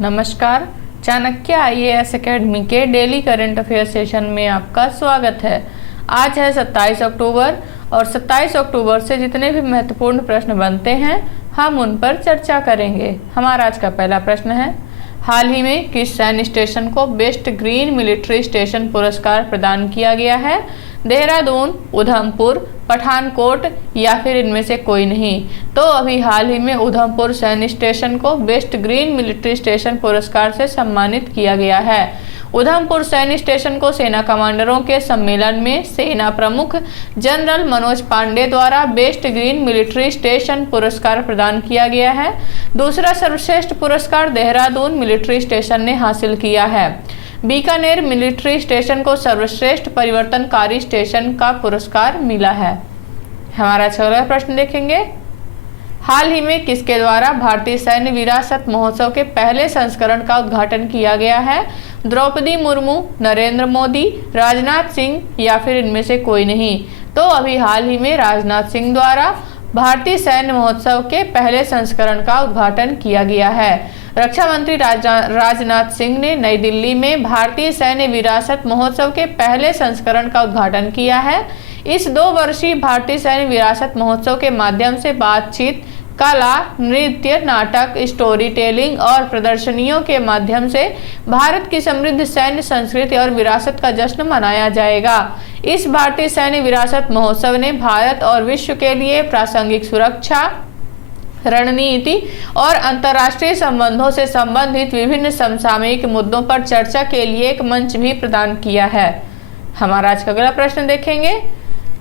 नमस्कार। Chanakya IAS academy के daily current affair session में आपका स्वागत है। आज है 27 अक्टूबर और 27 अक्टूबर से जितने भी महत्वपूर्ण प्रश्न बनते हैं हम उन पर चर्चा करेंगे। हमारा आज का पहला प्रश्न है, हाल ही में किस सैन्य स्टेशन को बेस्ट ग्रीन मिलिट्री स्टेशन पुरस्कार प्रदान किया गया है? देहरादून, उधमपुर, पठानकोट या फिर इनमें से कोई नहीं। तो अभी हाल ही में उधमपुर सैन्य स्टेशन को बेस्ट ग्रीन मिलिट्री स्टेशन पुरस्कार से सम्मानित किया गया है। उधमपुर सैन्य स्टेशन को सेना कमांडरों के सम्मेलन में सेना प्रमुख जनरल मनोज पांडे द्वारा बेस्ट ग्रीन मिलिट्री स्टेशन पुरस्कार प्रदान किया गया है। दूसरा सर्वश्रेष्ठ पुरस्कार देहरादून मिलिट्री स्टेशन ने हासिल किया है। बीकानेर मिलिट्री स्टेशन को सर्वश्रेष्ठ परिवर्तनकारी स्टेशन का पुरस्कार मिला है। हमारा अगला प्रश्न देखेंगे, हाल ही में किसके द्वारा भारतीय सैन्य विरासत महोत्सव के पहले संस्करण का उद्घाटन किया गया है? द्रौपदी मुर्मू, नरेंद्र मोदी, राजनाथ सिंह या फिर इनमें से कोई नहीं। तो अभी हाल ही में राजनाथ सिंह द्वारा भारतीय सैन्य महोत्सव के पहले संस्करण का उद्घाटन किया गया है। रक्षा मंत्री राजनाथ सिंह ने नई दिल्ली में भारतीय सैन्य विरासत महोत्सव के पहले संस्करण का उद्घाटन किया है। इस 2 वर्षीय भारतीय सैन्य विरासत महोत्सव के माध्यम से बातचीत, कला, नृत्य, नाटक, स्टोरी टेलिंग और प्रदर्शनियों के माध्यम से भारत की समृद्ध सैन्य संस्कृति और विरासत का जश्न मनाया जाएगा। इस भारतीय सैन्य विरासत महोत्सव ने भारत और विश्व के लिए प्रासंगिक सुरक्षा, रणनीति और अंतर्राष्ट्रीय संबंधों से संबंधित विभिन्न समसामयिक मुद्दों पर चर्चा के लिए एक मंच भी प्रदान किया है। हमारा आज का अगला प्रश्न देखेंगे,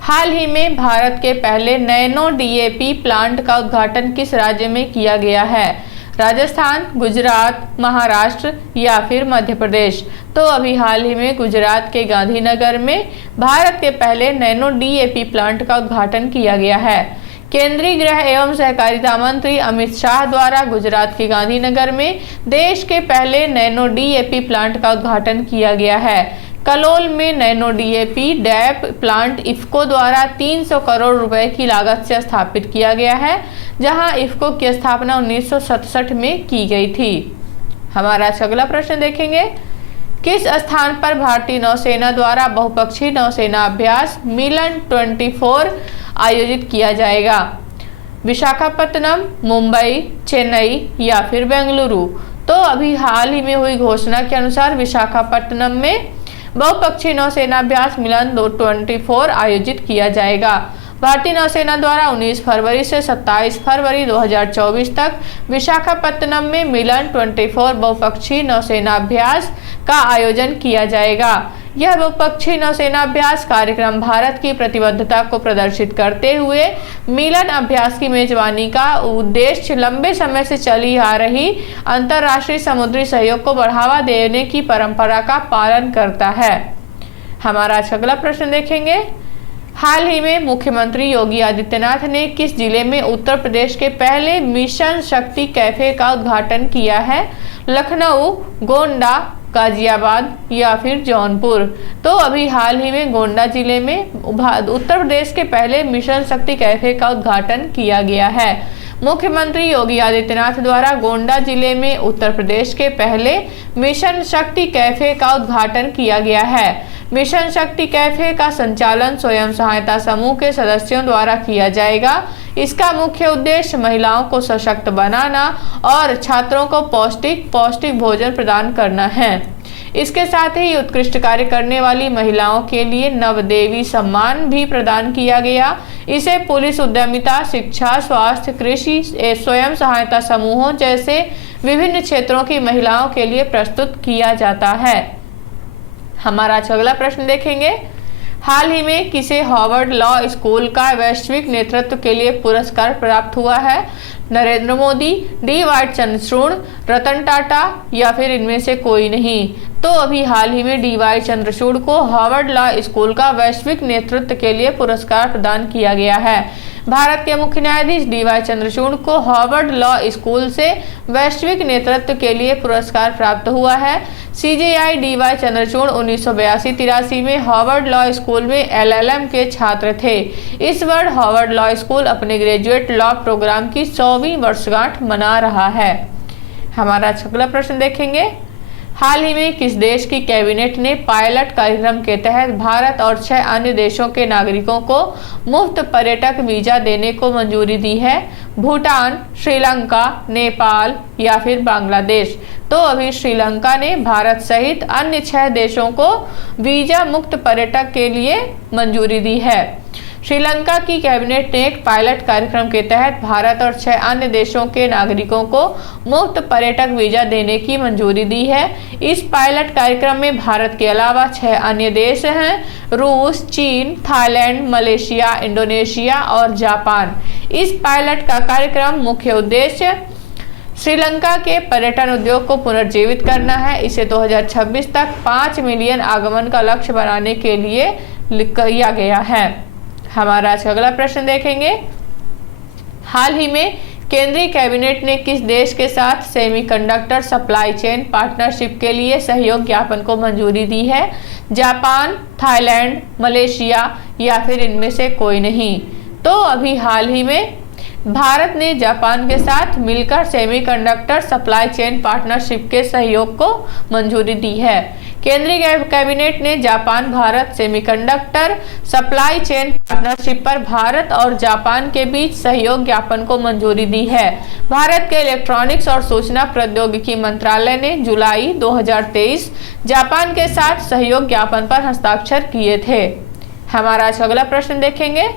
हाल ही में भारत के पहले नैनो डीएपी प्लांट का उद्घाटन किस राज्य में किया गया है? राजस्थान, गुजरात, महाराष्ट्र या फिर मध्य प्रदेश? तो अभी हाल ही में गुजरात के गांधीनगर में भारत के पहले नैनो डीएपी प्लांट का उद्घाटन किया गया है। केंद्रीय गृह एवं सहकारिता मंत्री अमित शाह द्वारा गुजरात के गांधीनगर में देश के पहले नैनो डीएपी प्लांट का उद्घाटन किया गया है। कलोल में nano DAP DAP plant IFFCO द्वारा 300 करोड़ रुपए की लागत से स्थापित किया गया है, जहां इफ्को की स्थापना 1967 में की गई थी। हमारा अगला प्रश्न देखेंगे, किस स्थान पर भारतीय नौसेना द्वारा बहुपक्षीय नौसेना अभ्यास मिलन 24 आयोजित किया जाएगा? विशाखापत्तनम, मुंबई, चेन्नई या फिर बेंगलुरु? तो अभी हाल ही में हुई घोषणा के अनुसार विशाखापत्तनम में बहुपक्षीय नौसेना अभ्यास मिलन 24 आयोजित किया जाएगा। भारतीय नौसेना द्वारा 19 फरवरी से 27 फरवरी 2024 तक विशाखापत्तनम में मिलन 24 बहुपक्षीय नौसेना अभ्यास का आयोजन किया जाएगा। यह बहुपक्षीय नौसेना अभ्यास कार्यक्रम भारत की प्रतिबद्धता को प्रदर्शित करते हुए मिलन अभ्यास की मेजबानी का उद्देश्य लंबे समय से चली आ रही अंतर्राष्ट्रीय समुद्री सहयोग को बढ़ावा देने की परंपरा का पालन करता है। हमारा अगला प्रश्न देखेंगे, हाल ही में मुख्यमंत्री योगी आदित्यनाथ ने किस जिले में उत्तर प्रदेश के पहले मिशन शक्ति कैफे का उद्घाटन किया है? लखनऊ, गोंडा, गाजियाबाद या फिर जौनपुर? तो अभी हाल ही में गोंडा जिले में उत्तर प्रदेश के पहले मिशन शक्ति कैफे का उद्घाटन किया गया है। मुख्यमंत्री योगी आदित्यनाथ द्वारा गोंडा जिले में उत्तर प्रदेश के पहले मिशन शक्ति कैफे का उद्घाटन किया गया है। मिशन शक्ति कैफे का संचालन स्वयं सहायता समूह के सदस्यों द्वारा किया जाएगा। इसका मुख्य उद्देश्य महिलाओं को सशक्त बनाना और छात्रों को पौष्टिक भोजन प्रदान करना है। इसके साथ ही उत्कृष्ट कार्य करने वाली महिलाओं के लिए नवदेवी सम्मान भी प्रदान किया गया। इसे पुलिस, उद्यमिता, शिक्षा, स्वास्थ्य, कृषि, स्वयं सहायता समूहों जैसे विभिन्न क्षेत्रों की महिलाओं के लिए प्रस्तुत किया जाता है। हमारा अगला प्रश्न देखेंगे, हाल ही में किसे हार्वर्ड लॉ स्कूल का वैश्विक नेतृत्व के लिए पुरस्कार प्राप्त हुआ है? नरेंद्र मोदी, डी वाई चंद्रचूड़, रतन टाटा या फिर इनमें से कोई नहीं। तो अभी हाल ही में डी वाई चंद्रचूड़ को हार्वर्ड लॉ स्कूल का वैश्विक नेतृत्व के लिए पुरस्कार प्रदान किया गया है। भारत के मुख्य न्यायाधीश डी वाई चंद्रचूड़ को हार्वर्ड लॉ स्कूल से वैश्विक नेतृत्व के लिए पुरस्कार प्राप्त हुआ है। सीजेआई डी वाई चंद्रचूड़ 1982-83 में हार्वर्ड लॉ स्कूल में एलएलएम के छात्र थे। इस वर्ष हार्वर्ड लॉ स्कूल अपने ग्रेजुएट लॉ प्रोग्राम की 100वीं वर्षगांठ मना रहा है। हमारा अगला प्रश्न देखेंगे, हाल ही में किस देश की कैबिनेट ने पायलट कार्यक्रम के तहत भारत और 6 अन्य देशों के नागरिकों को मुफ्त पर्यटक वीजा देने को मंजूरी दी है? भूटान, श्रीलंका, नेपाल या फिर बांग्लादेश? तो अभी श्रीलंका ने भारत सहित अन्य 6 देशों को वीजा मुक्त पर्यटक के लिए मंजूरी दी है। श्रीलंका की कैबिनेट ने एक पायलट कार्यक्रम के तहत भारत और 6 अन्य देशों के नागरिकों को मुफ्त पर्यटक वीजा देने की मंजूरी दी है। इस पायलट कार्यक्रम में भारत के अलावा 6 अन्य देश हैं, रूस, चीन, थाईलैंड, मलेशिया, इंडोनेशिया और जापान। इस पायलट का कार्यक्रम मुख्य उद्देश्य श्रीलंका के पर्यटन उद्योग को पुनर्जीवित करना है। इसे 2026 तक 5 मिलियन आगमन का लक्ष्य बनाने के लिए किया गया है। हमारा आज का अगला प्रश्न देखेंगे, हाल ही में केंद्रीय कैबिनेट ने किस देश के साथ सेमीकंडक्टर सप्लाई चेन पार्टनरशिप के लिए सहयोग ज्ञापन को मंजूरी दी है? जापान, थाईलैंड, मलेशिया या फिर इनमें से कोई नहीं? तो अभी हाल ही में भारत ने जापान के साथ मिलकर सेमीकंडक्टर सप्लाई चेन पार्टनरशिप के सहयोग को मंजूरी दी है। केंद्रीय कैबिनेट ने Japan Bharat semiconductor supply chain partnership पर भारत और जापान के बीच सहयोग ज्ञापन को मंजूरी दी है। भारत के इलेक्ट्रॉनिक्स और सूचना प्रौद्योगिकी मंत्रालय ने जुलाई 2023 जापान के साथ सहयोग ज्ञापन पर हस्ताक्षर किए थे। हमारा आज अगला प्रश्न देखेंगे,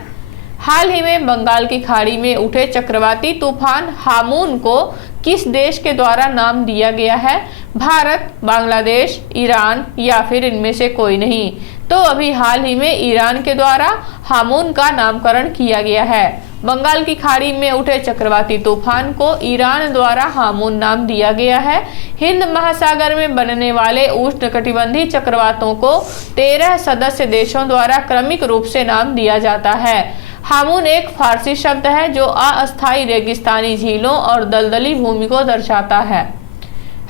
हाल ही में बंगाल की खाड़ी में उठे चक्रवाती तूफान हामून को किस देश के द्वारा नाम दिया गया है? भारत, बांग्लादेश, ईरान या फिर इनमें से कोई नहीं? तो अभी हाल ही में ईरान के द्वारा हामून का नामकरण किया गया है। बंगाल की खाड़ी में उठे चक्रवाती तूफान को ईरान द्वारा हामून नाम दिया गया है। हिंद महासागर में बनने वाले उष्णकटिबंधीय चक्रवातों को 13 सदस्य देशों द्वारा क्रमिक रूप से नाम दिया जाता है। हामून एक फारसी शब्द है जो अस्थायी रेगिस्तानी झीलों और दलदली भूमि को दर्शाता है।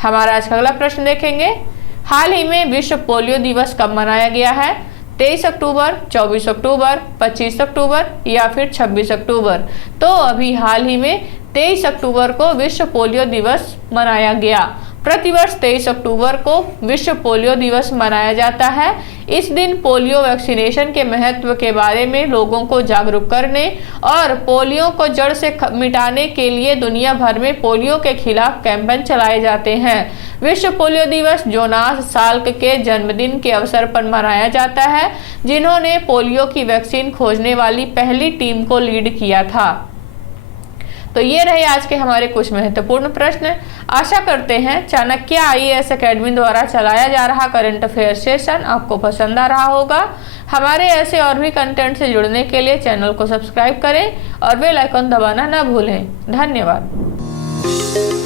हमारा आज का अगला प्रश्न देखेंगे, हाल ही में विश्व पोलियो दिवस कब मनाया गया है? 23 अक्टूबर, 24 अक्टूबर, 25 अक्टूबर या फिर 26 अक्टूबर? तो अभी हाल ही में 23 अक्टूबर को विश्व पोलियो दिवस मनाया गया। प्रतिवर्ष 23 अक्टूबर को विश्व पोलियो दिवस मनाया जाता है। इस दिन पोलियो वैक्सीनेशन के महत्व के बारे में लोगों को जागरूक करने और पोलियो को जड़ से मिटाने के लिए दुनिया भर में पोलियो के खिलाफ कैंपेन चलाए जाते हैं। विश्व पोलियो दिवस जोनास साल्क के जन्मदिन के अवसर पर मनाया जाता है, जिन्होंने पोलियो की वैक्सीन खोजने वाली पहली टीम को लीड किया था। तो ये रहे आज के हमारे कुछ महत्वपूर्ण प्रश्न। आशा करते हैं चाणक्य IAS एकेडमी द्वारा चलाया जा रहा करंट अफेयर सेशन आपको पसंद आ रहा होगा। हमारे ऐसे और भी कंटेंट से जुड़ने के लिए चैनल को सब्सक्राइब करें और बेल आइकन दबाना ना भूलें। धन्यवाद।